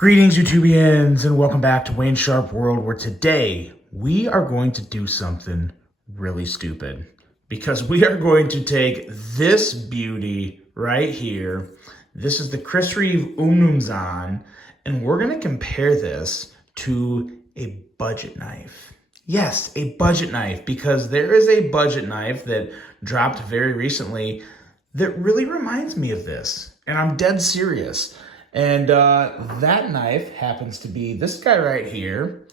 Greetings, YouTubians, and welcome back to Wayne Sharp World, where today we are going to do something really stupid. Because we are going to take this beauty right here. This is the Chris Reeve Umnumzaan, and we're going to compare this to a budget knife. Yes, a budget knife, because there is a budget knife that dropped very recently that really reminds me of this, and I'm dead serious. And that knife happens to be this guy right here,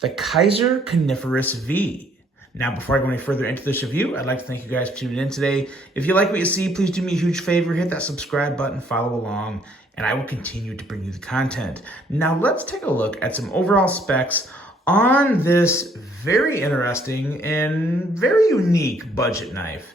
the Kaiser Coniferous V. Now, before I go any further into this review, I'd like to thank you guys for tuning in today. If you like what you see, please do me a huge favor, hit that subscribe button, follow along, and I will continue to bring you the content. Now, let's take a look at some overall specs on this very interesting and very unique budget knife.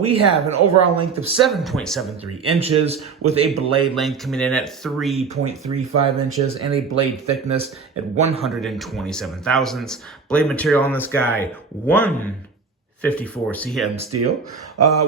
We have an overall length of 7.73 inches with a blade length coming in at 3.35 inches and a blade thickness at 127 thousandths. Blade material on this guy, 154 cm steel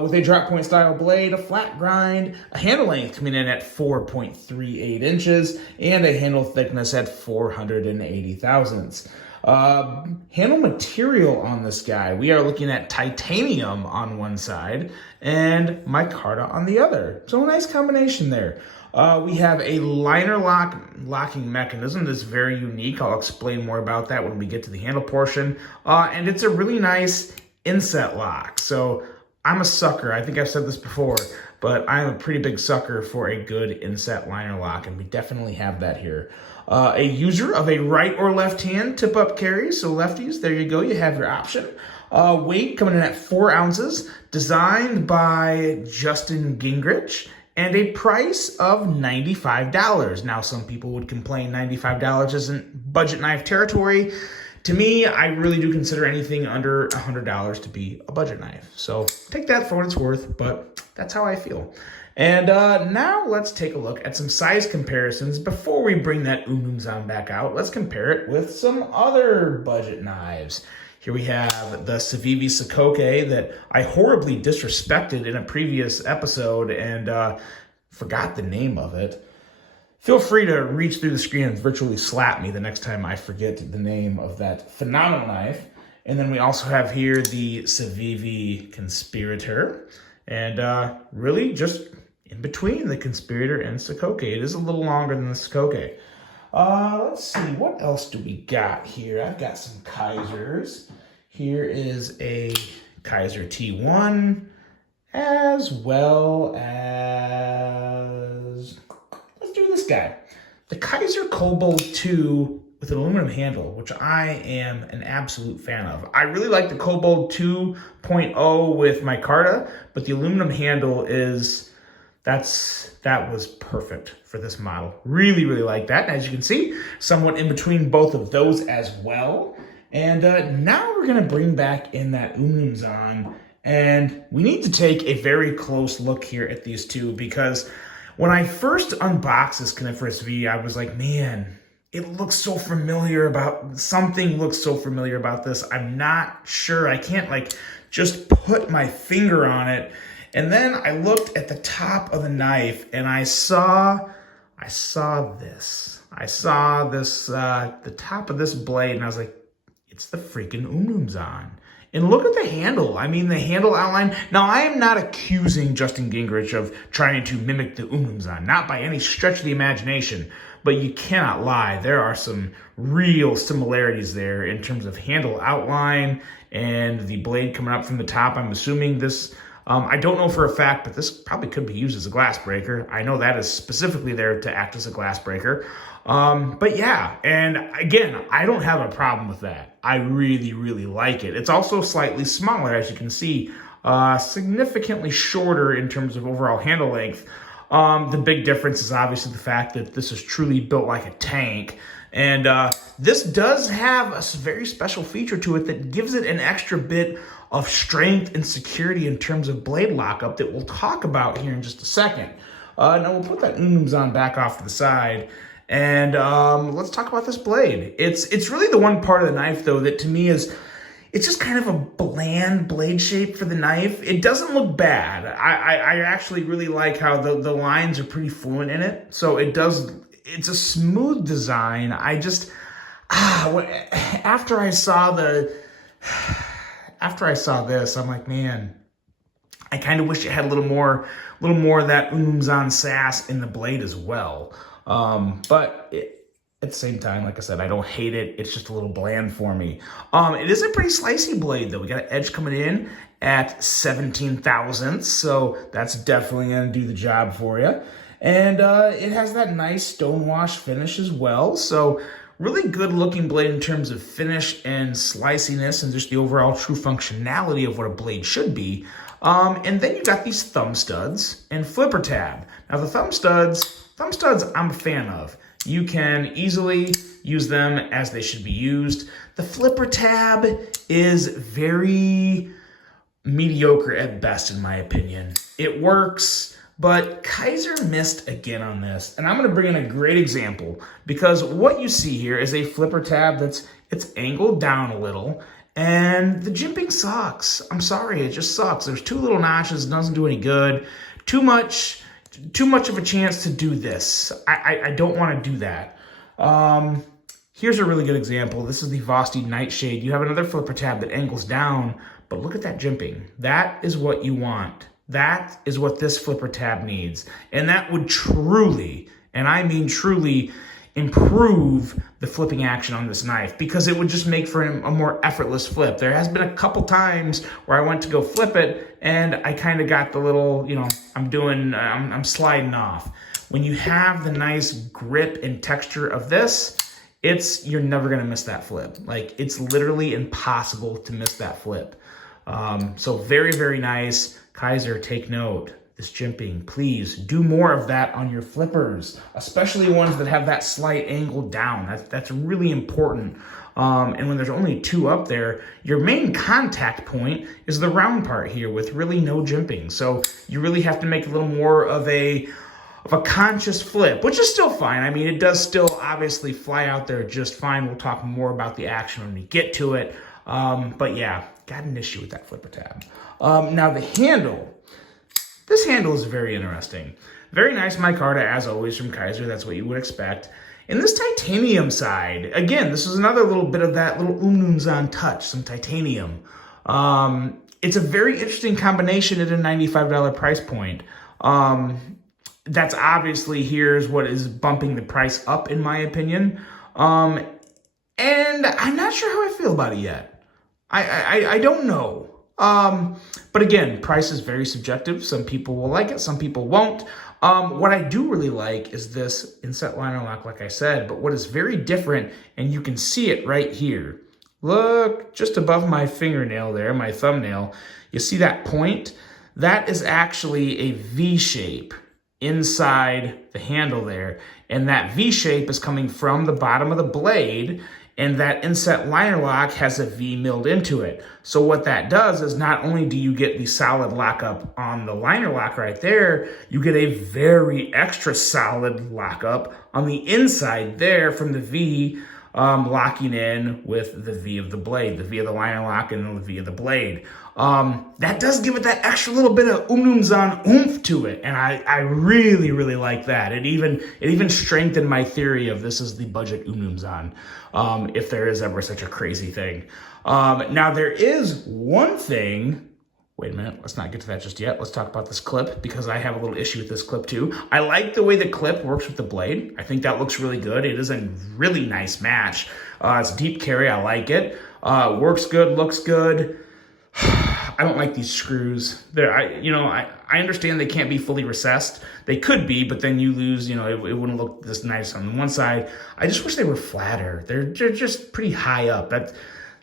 with a drop point style blade, a flat grind, a handle length coming in at 4.38 inches and a handle thickness at 480 thousandths. Handle material on this guy, we are looking at titanium on one side and micarta on the other. So a nice combination there. We have a liner locking mechanism that's very unique. I'll explain more about that when we get to the handle portion. And it's a really nice inset lock. So I'm a sucker. I think I've said this before, but I'm a pretty big sucker for a good inset liner lock, and we definitely have that here. A user of a right or left hand tip up carry, so lefties, there you go, you have your option. Weight coming in at 4 ounces, designed by Justin Gingrich, and a price of $95. Now, some people would complain $95 isn't budget knife territory. To me, I really do consider anything under $100 to be a budget knife. So take that for what it's worth, but that's how I feel. And now let's take a look at some size comparisons. Before we bring that Umnumzaan back out, let's compare it with some other budget knives. Here we have the Civivi Sokoke that I horribly disrespected in a previous episode and forgot the name of it. Feel free to reach through the screen and virtually slap me the next time I forget the name of that phenomenal knife. And then we also have here the Civivi Conspirator. And really just in between the Conspirator and Sokoke. It is a little longer than the Sokoke. Let's see, what else do we got here? I've got some Kaisers. Here is a Kaiser T1, as well as, let's do this guy. The Kaiser Cobalt 2 with an aluminum handle, which I am an absolute fan of. I really like the Cobalt 2.0 with micarta, but the aluminum handle is, that was perfect for this model. Really, really like that. And as you can see, somewhat in between both of those as well. And now we're gonna bring back in that Umnumzaan, and we need to take a very close look here at these two, because when I first unboxed this Coniferous V, I was like, man, it looks so familiar something looks so familiar about this. I'm not sure. I can't just put my finger on it. And then I looked at the top of the knife and I saw this. I saw this, the top of this blade, and I was like, it's the freaking Umnumzaan. And look at the handle. I mean, the handle outline. Now, I am not accusing Justin Gingrich of trying to mimic the Umnumzaan, not by any stretch of the imagination, but you cannot lie. There are some real similarities there in terms of handle outline and the blade coming up from the top. I'm assuming this, I don't know for a fact, but this probably could be used as a glass breaker. I know that is specifically there to act as a glass breaker. But yeah, and again, I don't have a problem with that. I really, really like it. It's also slightly smaller, as you can see, significantly shorter in terms of overall handle length. The big difference is obviously the fact that this is truly built like a tank. And this does have a very special feature to it that gives it an extra bit of strength and security in terms of blade lockup that we'll talk about here in just a second. Now we'll put that Umnumzaan back off to the side. And let's talk about this blade. It's really the one part of the knife, though, that to me is, it's just kind of a bland blade shape for the knife. It doesn't look bad. I actually really like how the lines are pretty fluent in it. So it it's a smooth design. I just, after I saw this, I'm like, man, I kind of wish it had a little more of that Umnumzaan sass in the blade as well. But at the same time, like I said, I don't hate it. It's just a little bland for me. It is a pretty slicey blade, though. We got an edge coming in at 17 thousandths, so that's definitely going to do the job for you. And it has that nice stonewash finish as well. So really good looking blade in terms of finish and sliciness and just the overall true functionality of what a blade should be. And then you got these thumb studs and flipper tab. Now the thumb studs I'm a fan of. You can easily use them as they should be used. The flipper tab is very mediocre at best, in my opinion. It works, but Kaiser missed again on this. And I'm going to bring in a great example, because what you see here is a flipper tab it's angled down a little, and the jimping sucks. I'm sorry, it just sucks. There's two little notches, it doesn't do any good. Too much of a chance to do this. I don't want to do that. Here's a really good example. This is the Vosti Nightshade. You have another flipper tab that angles down, but look at that jimping. That is what you want. That is what this flipper tab needs. And that would truly, and I mean truly, improve the flipping action on this knife, because it would just make for a more effortless flip. There has been a couple times where I went to go flip it and I kind of got the little, I'm sliding off. When you have the nice grip and texture of this, you're never gonna miss that flip. Like, it's literally impossible to miss that flip. So very, very nice. Kaiser, take note. This jimping, please do more of that on your flippers, especially ones that have that slight angle down. That's really important. And when there's only two up there, your main contact point is the round part here with really no jimping. So you really have to make a little more of a conscious flip, which is still fine. I mean, it does still obviously fly out there just fine. We'll talk more about the action when we get to it. But yeah, got an issue with that flipper tab. Now the handle. This handle is very interesting. Very nice micarta, as always, from Kaiser. That's what you would expect. In this titanium side, again, this is another little bit of that little Umnumzaan touch, some titanium. It's a very interesting combination at a $95 price point. That's obviously, here's what is bumping the price up, in my opinion. And I'm not sure how I feel about it yet. I don't know. But again, price is very subjective. Some people will like it, some people won't. What I do really like is this inset liner lock, like I said, but what is very different, and you can see it right here. Look, just above my fingernail there, my thumbnail, you see that point? That is actually a V shape inside the handle there. And that V shape is coming from the bottom of the blade, and that inset liner lock has a V milled into it. So what that does is not only do you get the solid lockup on the liner lock right there, you get a very extra solid lockup on the inside there from the V locking in with the V of the blade, the V of the liner lock and the V of the blade. That does give it that extra little bit of Umnumzaan oomph to it, and I really, really like that. It even strengthened my theory of this is the budget Umnumzaan, if there is ever such a crazy thing. Now there is one thing. Wait a minute, let's not get to that just yet. Let's talk about this clip, because I have a little issue with this clip too. I like the way the clip works with the blade. I think that looks really good. It is a really nice match. It's deep carry, I like it. Works good, looks good. I don't like these screws. I understand they can't be fully recessed. They could be, but then you lose, it wouldn't look this nice on one side. I just wish they were flatter. They're just pretty high up.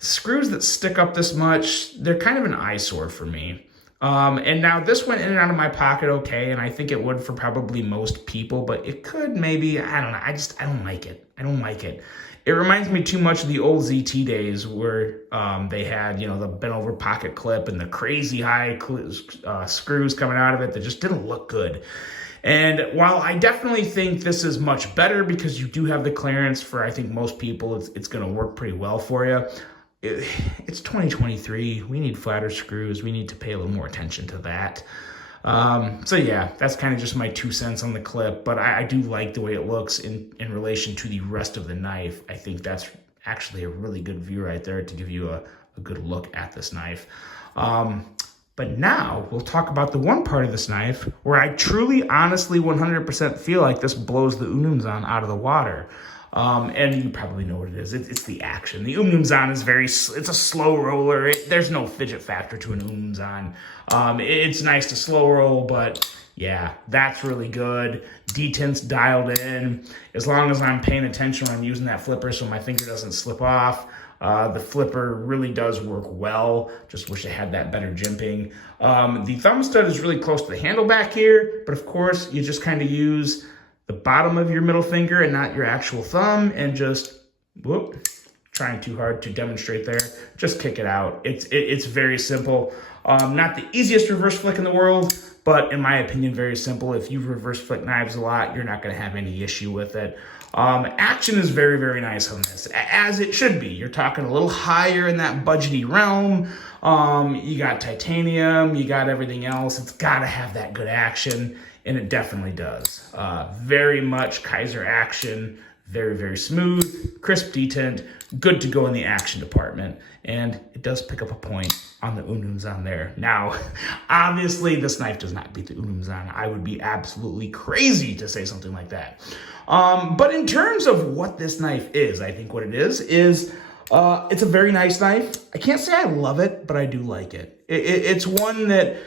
Screws that stick up this much, they're kind of an eyesore for me. And now this went in and out of my pocket okay, and I think it would for probably most people, but it could maybe, I don't know. I don't like it. I don't like it. It reminds me too much of the old ZT days where they had, the bent over pocket clip and the crazy high screws coming out of it that just didn't look good. And while I definitely think this is much better because you do have the clearance for, I think most people, it's going to work pretty well for you. It's 2023. We need flatter screws. We need to pay a little more attention to that. So yeah, that's kind of just my 2 cents on the clip, but I do like the way it looks in relation to the rest of the knife. I think that's actually a really good view right there to give you a good look at this knife. But now we'll talk about the one part of this knife where I truly, honestly, 100% feel like this blows the Umnumzaan out of the water. And you probably know what it is. It's the action. The Umnumzaan is it's a slow roller. There's no fidget factor to an Umnumzaan. It's nice to slow roll, but yeah, that's really good. Detent's dialed in. As long as I'm paying attention when I'm using that flipper so my finger doesn't slip off. The flipper really does work well. Just wish it had that better jimping. The thumb stud is really close to the handle back here, but of course you just kind of use the bottom of your middle finger and not your actual thumb, and just, whoop, trying too hard to demonstrate there, just kick it out. It's very simple. Not the easiest reverse flick in the world, but in my opinion, very simple. If you reverse flick knives a lot, you're not gonna have any issue with it. Action is very, very nice on this, as it should be. You're talking a little higher in that budgety realm. You got titanium, you got everything else. It's gotta have that good action, and it definitely does. Very much Kaiser action, very, very smooth, crisp detent, good to go in the action department. And it does pick up a point on the Umnumzaan there. Now, obviously, this knife does not beat the Umnumzaan. I would be absolutely crazy to say something like that. But in terms of what this knife is, I think what it is it's a very nice knife. I can't say I love it, but I do like it. It's one that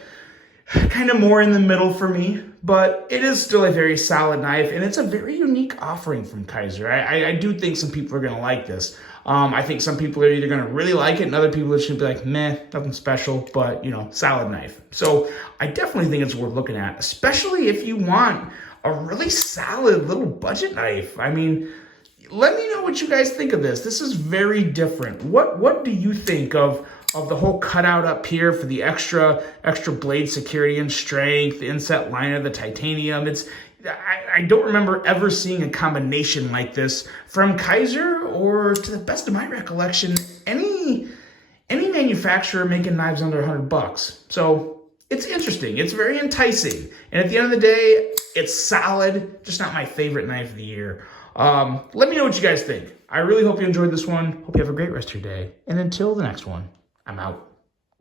kind of more in the middle for me, but it is still a very solid knife, and it's a very unique offering from Kaiser. I do think some people are going to like this. I think some people are either going to really like it, and other people are just going to be like, meh, nothing special, but, solid knife. So I definitely think it's worth looking at, especially if you want a really solid little budget knife. I mean, let me know what you guys think of this. This is very different. What do you think of the whole cutout up here for the extra blade security and strength, the inset liner, the titanium? I don't remember ever seeing a combination like this from Kaiser, or to the best of my recollection, any manufacturer making knives under $100. So it's interesting. It's very enticing. And at the end of the day, it's solid, just not my favorite knife of the year. Let me know what you guys think. I really hope you enjoyed this one. Hope you have a great rest of your day. And until the next one, I'm out.